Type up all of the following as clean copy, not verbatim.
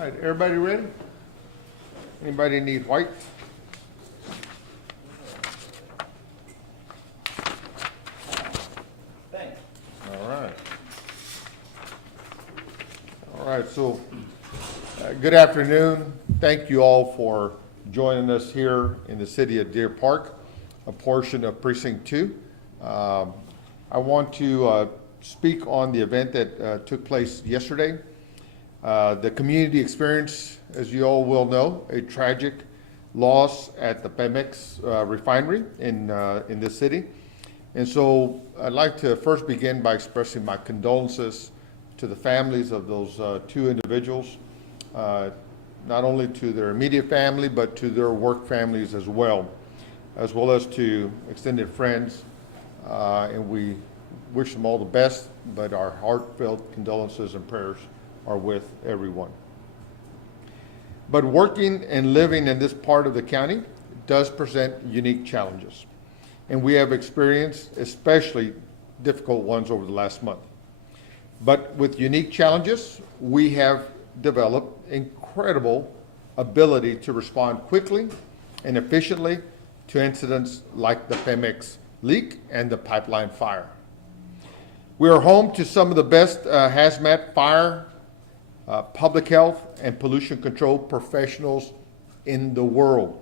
right, everybody ready? Anybody need white? Thanks. All right. All right, so good afternoon. Thank you all for joining us here in the city of Deer Park, a portion of Precinct 2. I want to speak on the event that took place yesterday. The community experienced, as you all will know, a tragic loss at the PEMEX refinery in this city. And so I'd like to first begin by expressing my condolences to the families of those two individuals, not only to their immediate family, but to their work families as well as to extended friends. And we wish them all the best, but our heartfelt condolences and prayers are with everyone. But working and living in this part of the county does present unique challenges, and we have experienced especially difficult ones over the last month. But with unique challenges, we have developed incredible ability to respond quickly and efficiently to incidents like the PEMEX leak and the pipeline fire. We are home to some of the best hazmat, fire, public health, and pollution control professionals in the world.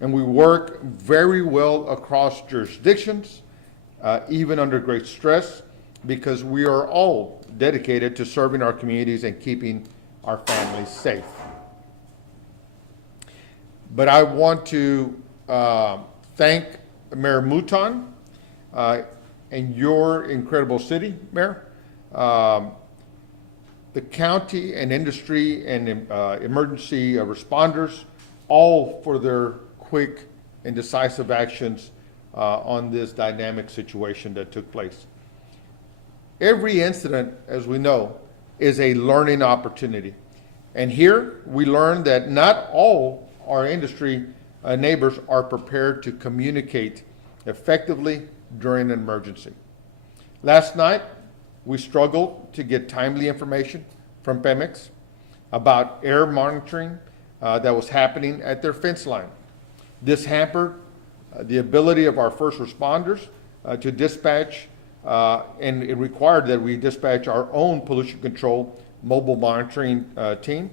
And we work very well across jurisdictions, even under great stress, because we are all dedicated to serving our communities and keeping our families safe. But I want to thank Mayor Mouton and your incredible city, Mayor, the county and industry and emergency responders, all for their quick and decisive actions on this dynamic situation that took place. Every incident, as we know, is a learning opportunity. And here we learn that not all our industry neighbors are prepared to communicate effectively during an emergency. Last night, we struggled to get timely information from PEMEX about air monitoring that was happening at their fence line. This hampered the ability of our first responders to dispatch, and it required that we dispatch our own pollution control mobile monitoring team,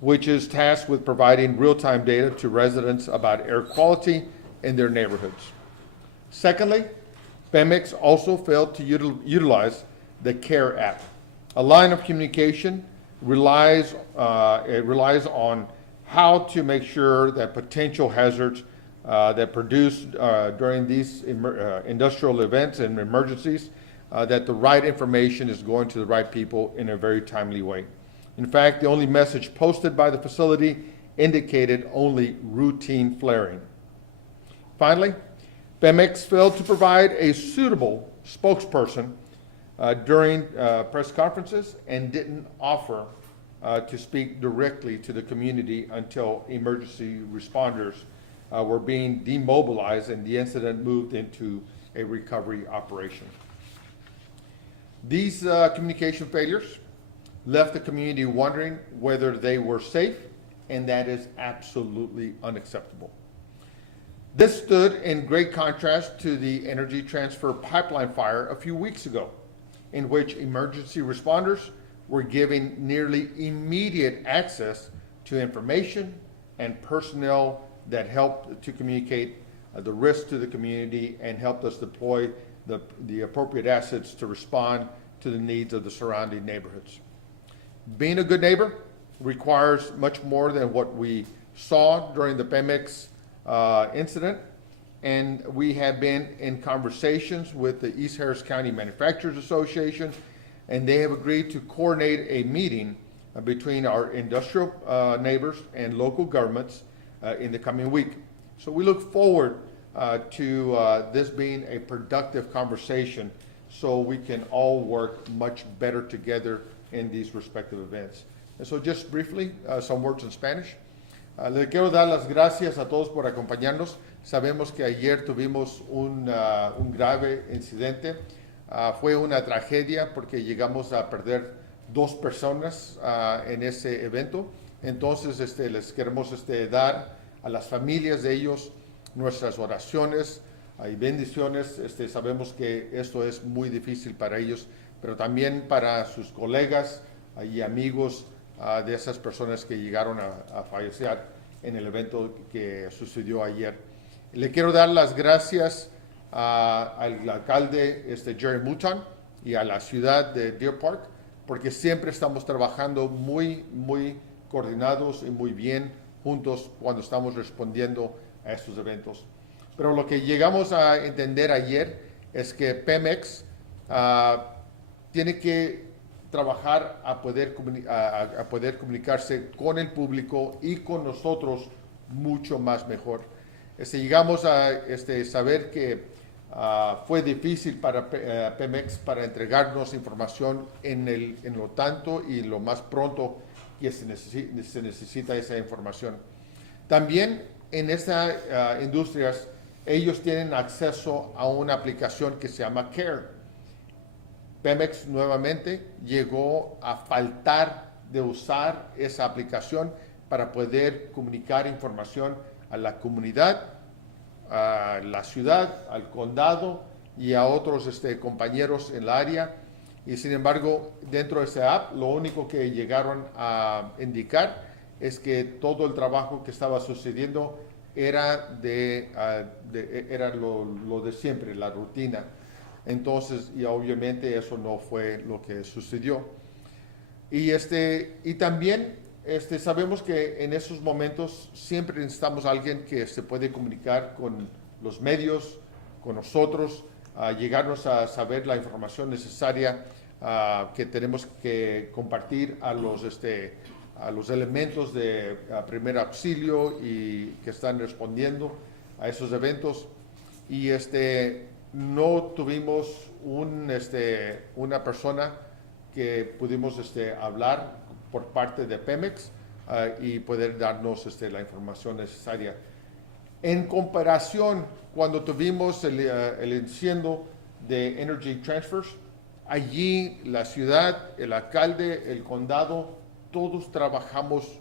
which is tasked with providing real-time data to residents about air quality in their neighborhoods. Secondly, PEMEX also failed to utilize the CARE app. A line of communication relies on how to make sure that potential hazards that produce during these industrial events and emergencies, that the right information is going to the right people in a very timely way. In fact, the only message posted by the facility indicated only routine flaring. Finally, PEMEX failed to provide a suitable spokesperson during press conferences and didn't offer to speak directly to the community until emergency responders were being demobilized and the incident moved into a recovery operation. These communication failures left the community wondering whether they were safe, and that is absolutely unacceptable. This stood in great contrast to the Energy Transfer pipeline fire a few weeks ago, in which emergency responders were given nearly immediate access to information and personnel that helped to communicate the risk to the community and helped us deploy the appropriate assets to respond to the needs of the surrounding neighborhoods. Being a good neighbor requires much more than what we saw during the PEMEX incident, and we have been in conversations with the East Harris County Manufacturers Association, and they have agreed to coordinate a meeting between our industrial neighbors and local governments in the coming week. So we look forward to this being a productive conversation so we can all work much better together in these respective events. And so just briefly, some words in Spanish. Le quiero dar las gracias a todos por acompañarnos. Sabemos que ayer tuvimos un grave incidente. Fue una tragedia porque llegamos a perder 2 personas en ese evento. Entonces, les queremos dar a las familias de ellos nuestras oraciones y bendiciones. Sabemos que esto es muy difícil para ellos, pero también para sus colegas y amigos de esas personas que llegaron a fallecer en el evento que sucedió ayer. Le quiero dar las gracias al alcalde Jerry Mouton y a la ciudad de Deer Park, porque siempre estamos trabajando muy coordinados y muy bien juntos cuando estamos respondiendo a estos eventos. Pero lo que llegamos a entender ayer es que PEMEX tiene que trabajar a poder comunicarse con el público y con nosotros mucho más mejor. Llegamos a saber que fue difícil para PEMEX para entregarnos información en lo tanto y lo más pronto que se necesita esa información. También en estas industrias ellos tienen acceso a una aplicación que se llama CARE. PEMEX nuevamente llegó a faltar de usar esa aplicación para poder comunicar información a la comunidad, a la ciudad, al condado y a otros compañeros en la área. Y sin embargo, dentro de esa app, lo único que llegaron a indicar es que todo el trabajo que estaba sucediendo era era lo de siempre, la rutina. Entonces, y obviamente eso no fue lo que sucedió. Y también sabemos que en esos momentos siempre necesitamos a alguien que se puede comunicar con los medios, con nosotros, llegarnos a saber la información necesaria que tenemos que compartir a los elementos de primer auxilio y que están respondiendo a esos eventos. Y no tuvimos una persona que pudimos hablar por parte de PEMEX y poder darnos la información necesaria. En comparación, cuando tuvimos el incendio de Energy Transfers, allí la ciudad, el alcalde, el condado, todos trabajamos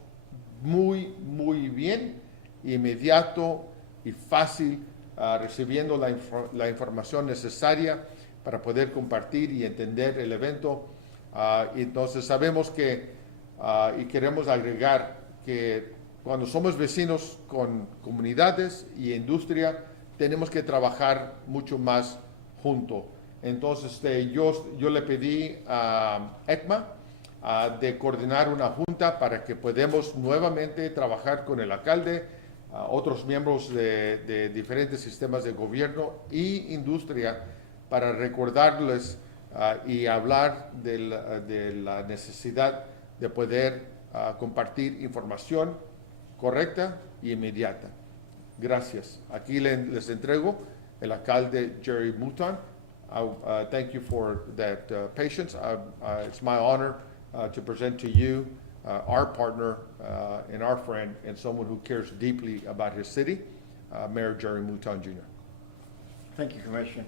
muy bien, inmediato y fácil, recibiendo la información necesaria para poder compartir y entender el evento. Entonces sabemos que, y queremos agregar que cuando somos vecinos con comunidades y industria, tenemos que trabajar mucho más juntos. Entonces yo le pedí a ECMA de coordinar una junta para que podamos nuevamente trabajar con el alcalde, otros miembros de diferentes sistemas de gobierno y industria para recordarles y hablar de la necesidad de poder compartir información correcta y inmediata. Gracias. Aquí les entrego el alcalde Jerry Mouton. Thank you for that patience. It's my honor to present to you our partner and our friend and someone who cares deeply about his city, Mayor Jerry Mouton Jr. Thank you, Commissioner.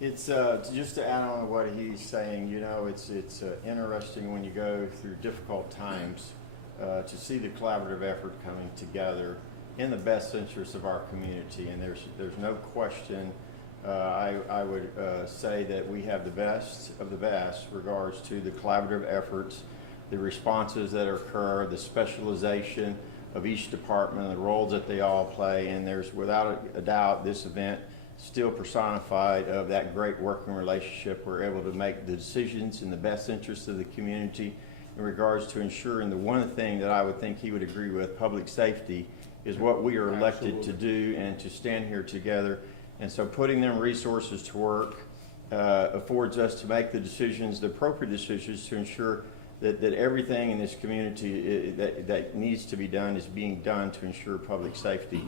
It's just to add on to what he's saying, you know, it's interesting when you go through difficult times to see the collaborative effort coming together in the best interest of our community. And there's no question, I would say that we have the best of the best regards to the collaborative efforts, the responses that occur, the specialization of each department, the roles that they all play. And there's without a doubt this event still personified of that great working relationship. We're able to make the decisions in the best interest of the community in regards to ensuring the one thing that I would think he would agree with, public safety, is what we are elected to do and to stand here together. And so putting them resources to work affords us to make the decisions, the appropriate decisions to ensure that everything in this community that needs to be done is being done to ensure public safety.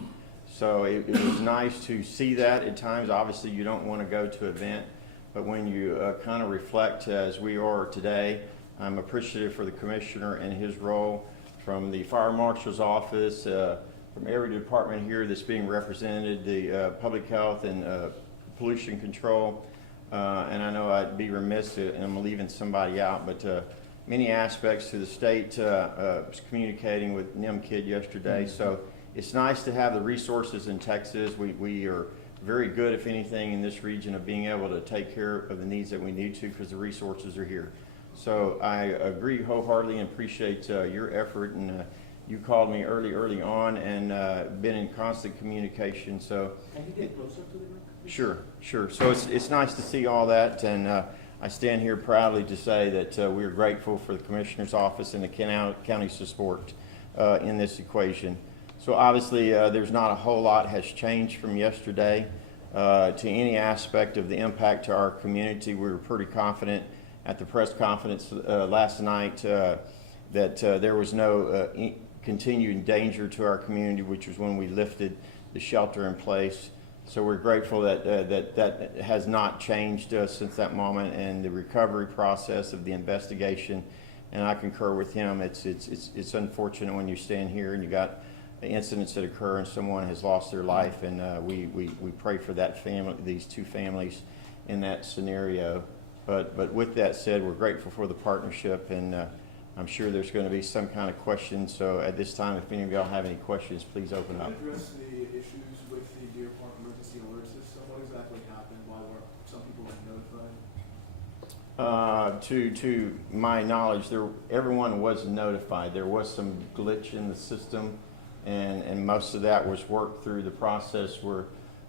So it was nice to see that at times. Obviously, you don't want to go to an event, but when you kind of reflect as we are today, I'm appreciative for the commissioner and his role, from the fire marshal's office, from every department here that's being represented, the public health and pollution control. And I know I'd be remiss and I'm leaving somebody out, but many aspects to the state. Was communicating with NIMKID yesterday, so it's nice to have the resources in Texas. We are very good, if anything, in this region of being able to take care of the needs that we need to because the resources are here. So I agree wholeheartedly and appreciate your effort, and you called me early on and been in constant communication. So Can you get closer to the mic? sure. So it's nice to see all that, and I stand here proudly to say that we are grateful for the Commissioner's Office and the county's support in this equation. So obviously, there's not a whole lot has changed from yesterday to any aspect of the impact to our community. We were pretty confident at the press conference last night that there was no continued danger to our community, which was when we lifted the shelter in place. So we're grateful that that has not changed since that moment, and the recovery process of the investigation. And I concur with him. It's unfortunate when you stand here and you got incidents that occur and someone has lost their life, and we pray for that family, these two families, in that scenario. But with that said, we're grateful for the partnership, and I'm sure there's going to be some kind of questions. So at this time, if any of y'all have any questions, please open up. Address the issues with the Deer Park emergency alert system. What exactly happened? Why were some people notified? To my knowledge, everyone was notified. There was some glitch in the system, and most of that was worked through the process where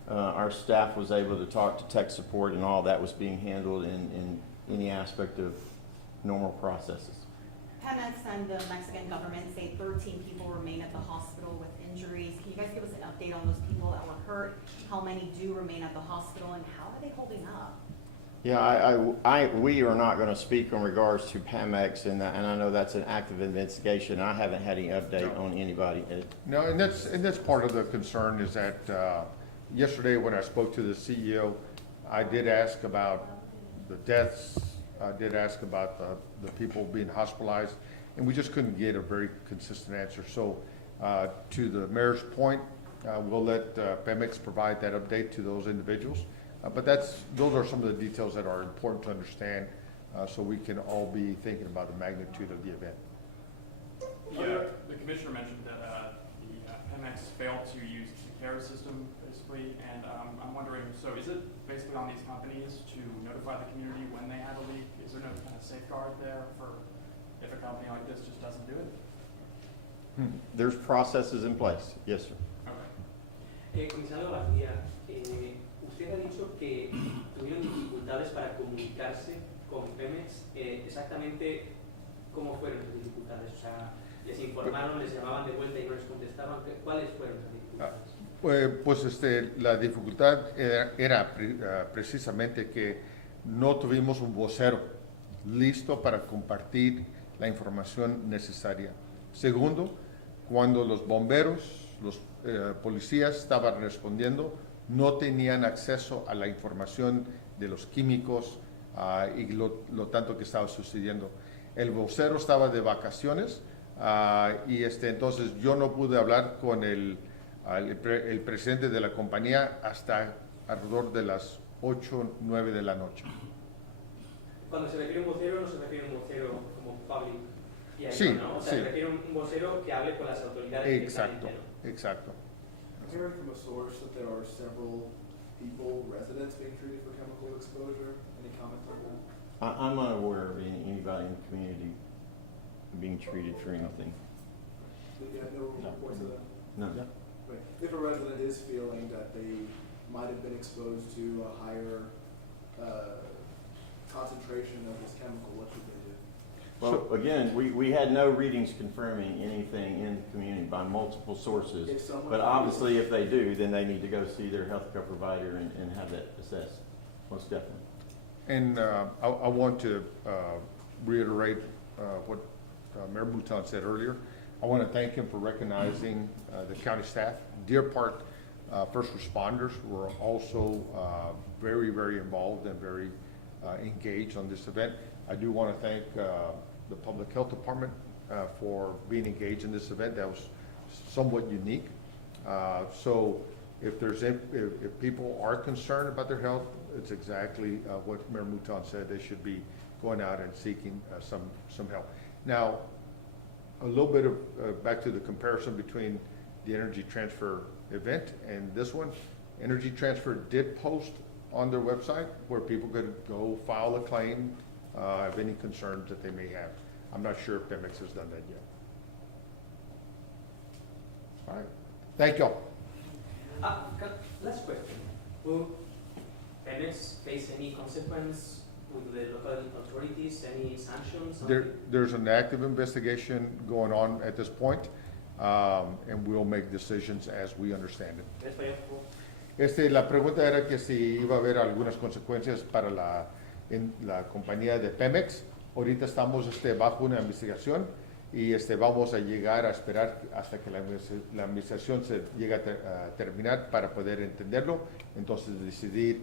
our staff was able to talk to tech support, and all that was being handled in any aspect of normal processes. PEMEX and the Mexican government say 13 people remain at the hospital with injuries. Can you guys give us an update on those people that were hurt? How many do remain at the hospital, and how are they holding up? Yeah, we are not going to speak in regards to PEMEX, and I know that's an active investigation. I haven't had any update on anybody. No, and that's part of the concern is that yesterday when I spoke to the CEO, I did ask about the deaths. I did ask about the people being hospitalized, and we just couldn't get a very consistent answer. So to the mayor's point, we'll let PEMEX provide that update to those individuals. But those are some of the details that are important to understand so we can all be thinking about the magnitude of the event. The commissioner mentioned that the PEMEX failed to use the CARE system, basically, and I'm wondering, so is it basically on these companies to notify the community when they have a leak? Is there no kind of safeguard there for if a company like this just doesn't do it? There's processes in place. Yes, sir. Okay. Comisario García, usted ha dicho que tuvieron dificultades para comunicarse con PEMEX. Exactamente, ¿cómo fueron las dificultades? O sea, ¿les informaron, les llamaban de vuelta y no les contestaban? ¿Cuáles fueron las dificultades? Pues la dificultad era precisamente que no tuvimos un vocero listo para compartir la información necesaria. Segundo, cuando los bomberos, los policías estaban respondiendo, no tenían acceso a la información de los químicos y lo tanto que estaba sucediendo. El vocero estaba de vacaciones y entonces yo no pude hablar con el presidente de la compañía hasta alrededor de las 8, 9 de la noche. Cuando se refiere a un vocero, no se refiere a un vocero como public, Sí, ¿no? O sea, sí. se refiere a un vocero que hable con las autoridades Exacto, directamente, ¿no? exacto. I'm hearing from a source that there are several people, residents, being treated for chemical exposure. Any comments on that? I'm unaware of anybody in the community being treated for anything. You have no reports of that? No. Right. If a resident is feeling that they might have been exposed to a higher concentration of this chemical, what should they do? Well, again, we had no readings confirming anything in the community by multiple sources. If someone But obviously, if they do, then they need to go see their healthcare provider and have that assessed, most definitely. And I want to reiterate what Mayor Bouton said earlier. I want to thank him for recognizing the county staff. Deer Park first responders were also very, very involved and very engaged on this event. I do want to thank the Public Health Department for being engaged in this event. That was somewhat unique. So if people are concerned about their health, it's exactly what Mayor Mouton said. They should be going out and seeking some help. Now, a little bit of, back to the comparison between the Energy Transfer event and this one. Energy Transfer did post on their website where people could go file a claim, of any concerns that they may have. I'm not sure if PEMEX has done that yet. All right, thank y'all. Last question. Will PEMEX face any consequence with the local authorities, any sanctions? There's an active investigation going on at this point, and we'll make decisions as we understand it. La pregunta era que si iba a haber algunas consecuencias para la compañía de PEMEX. Ahorita estamos bajo una investigación y vamos a llegar a esperar hasta que la administración se llegue a terminar para poder entenderlo, entonces decidir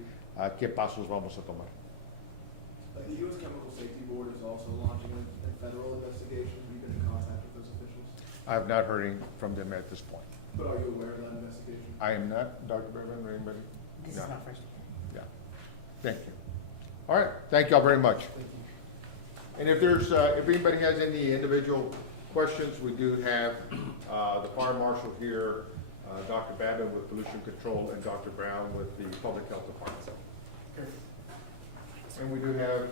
qué pasos vamos a tomar. The U.S. Chemical Safety Board is also launching a federal investigation. Have you been in contact with those officials? I have not heard from them at this point. But are you aware of that investigation? I am not, Dr. Bevan, or anybody? This No. is my first. Yeah, thank you. All right, thank y'all very much. And if if anybody has any individual questions, we do have the fire marshal here, Dr. Babin with pollution control, and Dr. Brown with the public health department. And we do have